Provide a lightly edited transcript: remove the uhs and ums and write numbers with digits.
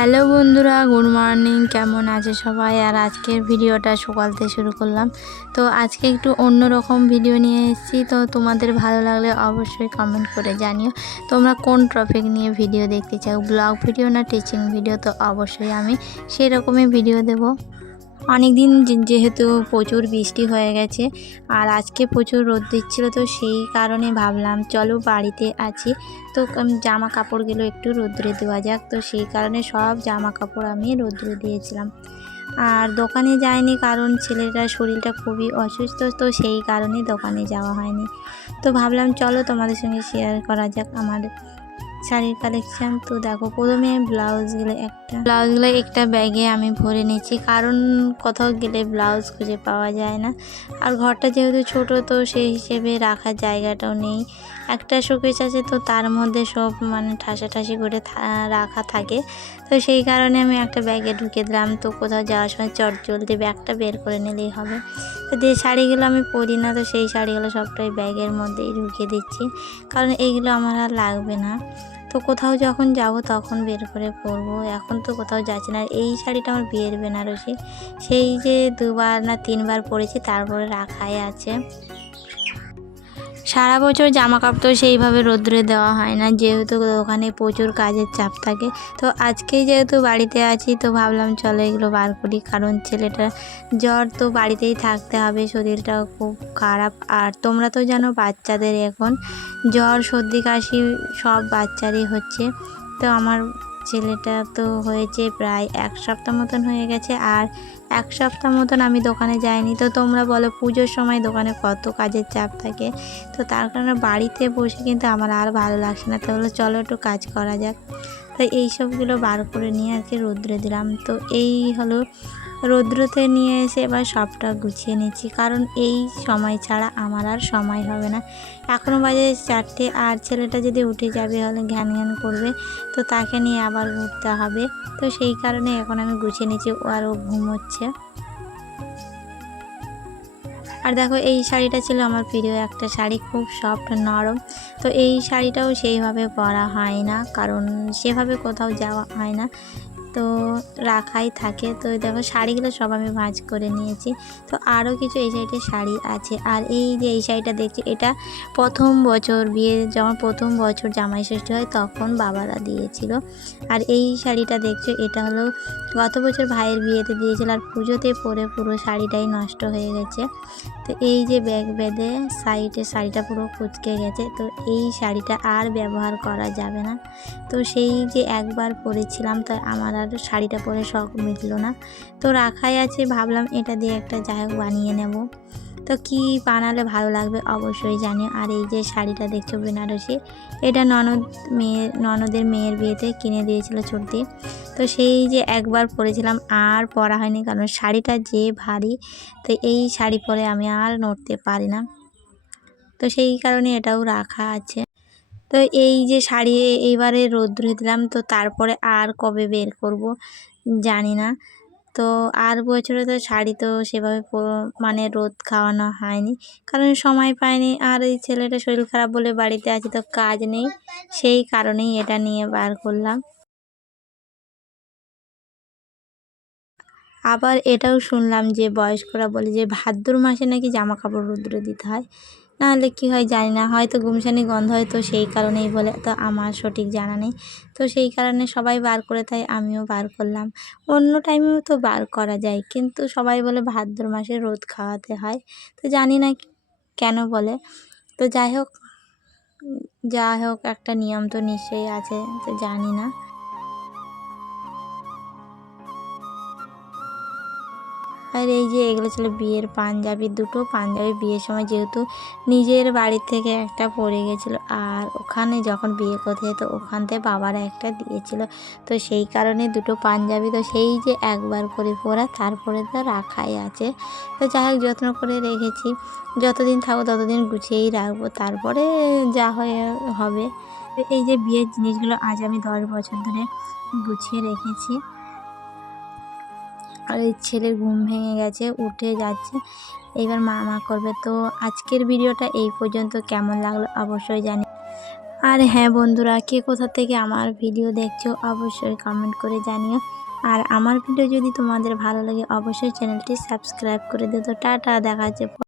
Hello বন্ধুরা, good morning. কেমন আছে সবাই? আর আজকের ভিডিওটা সকাল থেকে শুরু করলাম। তো আজকে একটু অন্যরকম ভিডিও নিয়ে এসেছি। তো তোমাদের ভালো লাগলে অবশ্যই কমেন্ট করে জানিও তোমরা কোন টপিক নিয়ে ভিডিও দেখতে চাও, ব্লগ ভিডিও না টিচিং ভিডিও। তো অবশ্যই আমি সেই রকমই ভিডিও দেব। অনেক দিন যেহেতু প্রচুর বৃষ্টি হয়ে গেছে আর আজকে প্রচুর রোদ দিচ্ছিল, তো সেই কারণে ভাবলাম চলো বাড়িতে আছি তো জামা কাপড়গুলো একটু রোদ্রে দেওয়া যাক। তো সেই কারণে সব জামা কাপড় আমি রোদ্রে দিয়েছিলাম। আর দোকানে যাইনি কারণ ছেলেটার শরীরটা খুবই অসুস্থ, তো সেই কারণে দোকানে যাওয়া হয়নি। তো ভাবলাম চলো তোমাদের সঙ্গে শেয়ার করা যাক আমার শাড়ির কালেকশান। তো দেখো, প্রথমে ব্লাউজগুলো একটা ব্যাগে আমি ভরে নিচ্ছি, কারণ কোথাও গেলে ব্লাউজ খুঁজে পাওয়া যায় না। আর ঘরটা যেহেতু ছোট, তো সেই হিসেবে রাখার জায়গাটাও নেই। একটা শোকেস আছে, তো তার মধ্যে সব ঠাসাঠাসি করে রাখা থাকে। তো সেই কারণে আমি একটা ব্যাগে ঢুকে দিলাম। তো কোথাও যাওয়ার সময় চটজলদি ব্যাগটা বের করে নিলেই হবে। তো যে শাড়িগুলো আমি পরি না, তো সেই শাড়িগুলো সবটাই ব্যাগের মধ্যেই ঢুকিয়ে দিচ্ছি, কারণ এইগুলো আমার আর লাগবে না। তো কোথাও যখন যাব তখন বের করে পরবো, এখন তো কোথাও যাচ্ছি না। এই শাড়িটা আমার বিয়ের বেনারসি, সেই যে 2বার না 3বার পরেছি, তারপরে রাখাই আছে। সারা বছর জামা কাপড় তো সেইভাবে রোদ্রে দেওয়া হয় না, যেহেতু ওখানে প্রচুর কাজের চাপ থাকে। তো আজকেই যেহেতু বাড়িতে আছি, তো ভাবলাম চলো এগুলো বার করি, কারণ ছেলেটার জ্বর, তো বাড়িতেই থাকতে হবে, শরীরটাও খুব খারাপ। আর তোমরা তো জানো বাচ্চাদের এখন জ্বর সর্দি কাশি সব বাচ্চারই হচ্ছে। তো আমার ছেলেটা তো হয়েছে প্রায় 1 সপ্তাহ মতন হয়ে গেছে, আর 1 সপ্তাহ মতন আমি দোকানে যাইনি। তো তোমরা বলো পুজোর সময় দোকানে কত কাজের চাপ থাকে, তো তার কারণে বাড়িতে বসে কিন্তু আমার আর ভালো লাগছে না। তাহলে চলো একটু কাজ করা যাক। তো এই সবগুলো বার করে নিয়ে আর কি রোদ্রে দিলাম। তো এই হলো রৌদ্রতে নিয়ে এসে এবার সবটা গুছিয়ে নিচ্ছি, কারণ এই সময় ছাড়া আমার আর সময় হবে না। এখনও বাজে 4টে, আর ছেলেটা যদি উঠে যাবে হলে ঘ্যান ঘ্যান করবে, তো তাকে নিয়ে আবার উঠতে হবে। তো সেই কারণে এখন আমি গুছিয়ে নিচ্ছি, আর ও ঘুমোচ্ছে। আর দেখো, এই শাড়িটা ছিল আমার প্রিয় একটা শাড়ি, খুব সফট নরম। তো এই শাড়িটাও সেইভাবে পরা হয় না, কারণ সেভাবে কোথাও যাওয়া হয় না, তো রাখাই থাকে। তো দেখো শাড়িগুলো সব আমি ভাঁজ করে নিয়েছি। তো আরও কিছু এই সাইডে শাড়ি আছে। আর এই যে এই শাড়িটা দেখছি, এটা প্রথম বছর বিয়ে, যখন প্রথম বছর জামাই ষষ্ঠী হয় তখন বাবারা দিয়েছিল। আর এই শাড়িটা দেখছো, এটা হলো গত বছর ভাইয়ের বিয়েতে দিয়েছিল, আর পুজোতে পরে পুরো শাড়িটাই নষ্ট হয়ে গেছে। তো এই যে ব্যাগ বেঁধে সাইডে শাড়িটা পুরো কুঁচকে গেছে, তো এই শাড়িটা আর ব্যবহার করা যাবে না। তো সেই যে একবার পরেছিলাম, তো আমার আর শাড়িটা পরে শখ মিটলো না, তো রাখাই আছে। ভাবলাম এটা দিয়ে একটা যাই হোক বানিয়ে নেব। তো কি বানালে ভালো লাগবে অবশ্যই জানিও। আর এই যে শাড়িটা দেখছো বেনারসি, এটা ননদের মেয়ের বিয়েতে কিনে দিয়েছিল চুড়ি। তো সেই যে একবার পরেছিলাম, আর পরা হয়নি, কারণ শাড়িটা যে ভারী, তো এই শাড়ি পরে আমি আর নড়তে পারি না, তো সেই কারণে এটাও রাখা আছে। তো এই যে শাড়ি এইবারে রোদ্রে দিলাম, তো তারপরে আর কবে বের করব জানি না। তো আর বছরে তো শাড়ি তো সেভাবে রোদ খাওয়ানো হয়নি, কারণ সময় পাইনি। আর এই ছেলেটা শরীর খারাপ বলে বাড়িতে আছি, তো কাজ নেই, সেই কারণেই এটা নিয়ে বার করলাম। আবার এটাও শুনলাম যে বয়স্করা বলে যে ভাদ্র মাসে নাকি জামা কাপড় রোদ্রে দিতে হয়, নাহলে কি হয় জানি না, হয়তো গুমসানি গন্ধ হয়, তো সেই কারণেই বলে, তো আমার সঠিক জানা নেই। তো সেই কারণে সবাই বার করে, তাই আমিও বার করলাম। অন্য টাইমেও তো বার করা যায়, কিন্তু সবাই বলে ভাদ্র মাসে রোদ খাওয়াতে হয়, তো জানি না কেন বলে। তো যাই হোক একটা নিয়ম তো নিশ্চয়ই আছে, তো জানি না। আর এই যে এগুলো ছিল বিয়ের পাঞ্জাবি, দুটো পাঞ্জাবি বিয়ের সময় যেহেতু নিজের বাড়ি থেকে একটা পরে গেছিলো, আর ওখানে যখন বিয়ে করতে যেত ওখান থেকে বাবারা একটা দিয়েছিল, তো সেই কারণে দুটো পাঞ্জাবি, তো সেই যে একবার করে পরা, তারপরে তো রাখাই আছে। তো যাই হোক যত্ন করে রেখেছি, যতদিন থাকবো ততদিন গুছিয়েই রাখবো, তারপরে যা হবে। এই যে বিয়ের জিনিসগুলো আজ আমি 10 বছর ধরে গুছিয়ে রেখেছি। আর এই ছেলের ঘুম ভেঙে গেছে, উঠে যাচ্ছে, এবার মা করবে। তো আজকের ভিডিওটা এই পর্যন্ত, কেমন লাগলো অবশ্যই জানি। আর হ্যাঁ বন্ধুরা, কে কোথা থেকে আমার ভিডিও দেখছো অবশ্যই কমেন্ট করে জানিও। আর আমার ভিডিও যদি তোমাদের ভালো লাগে অবশ্যই চ্যানেলটি সাবস্ক্রাইব করে দিও। তো টাটা, দেখা হচ্ছে।